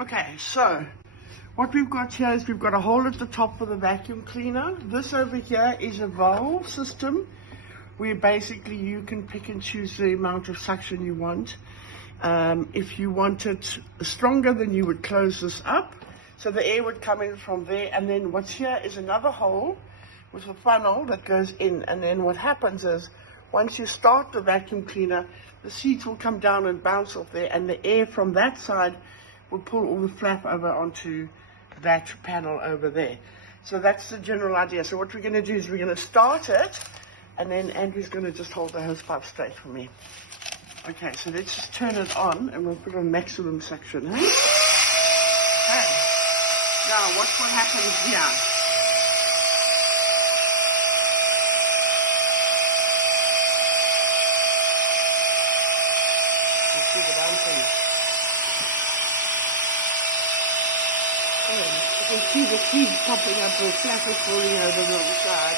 Okay, so what we've got here is we've got a hole at the top for the vacuum cleaner. This over here is a valve system where basically you can pick and choose the amount of suction you want. If you want it stronger, then you would close this up so the air would come in from there. And then what's here is another hole with a funnel that goes in. And then what happens is once you start the vacuum cleaner, the seats will come down and bounce off there, and the air from that side will pull all the flap over onto that panel over there. So that's the general idea. So what we're going to do is we're going to start it, and then Andrew's going to just hold the hose pipe straight for me. Okay, so let's just turn it on, and we'll put on maximum suction. Hey? Okay. Now watch what happens here. You see the bouncing. You can see the seeds popping up, the flap is falling over on the side.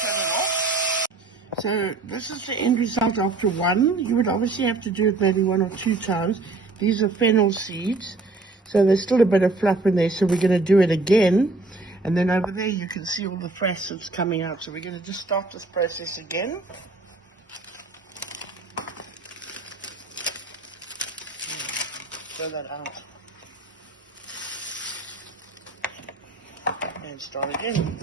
Turn it off. So this is the end result after one. You would obviously have to do it maybe 1 or 2 times. These are fennel seeds, so there's still a bit of fluff in there, so we're going to do it again. And then over there you can see all the facets coming out, so we're going to just start this process again. Throw that out and start again.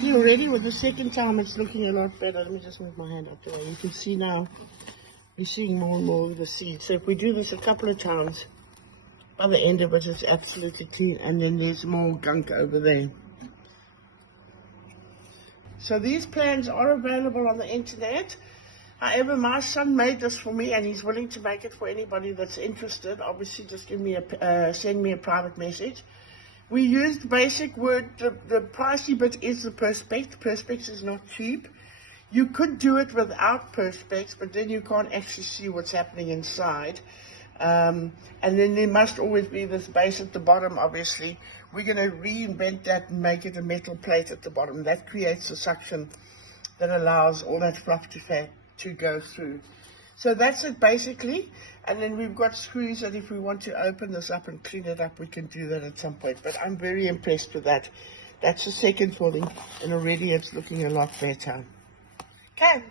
See already with the second time it's looking a lot better. Let me just move my hand up there. You can see now we're seeing more and more of the seeds. So if we do this a couple of times, by the end of it it's absolutely clean, and then there's more gunk over there. So these plans are available on the internet. However, my son made this for me, and he's willing to make it for anybody that's interested. Obviously, just give me send me a private message. We used basic wood. The pricey bit is the Perspex. Perspex is not cheap. You could do it without Perspex, but then you can't actually see what's happening inside. And then there must always be this base at the bottom, obviously. We're going to reinvent that and make it a metal plate at the bottom. That creates a suction that allows all that fluff to go through. So that's it basically. And then we've got screws that if we want to open this up and clean it up, we can do that at some point. But I'm very impressed with that. That's the second filling, and already it's looking a lot better. Okay.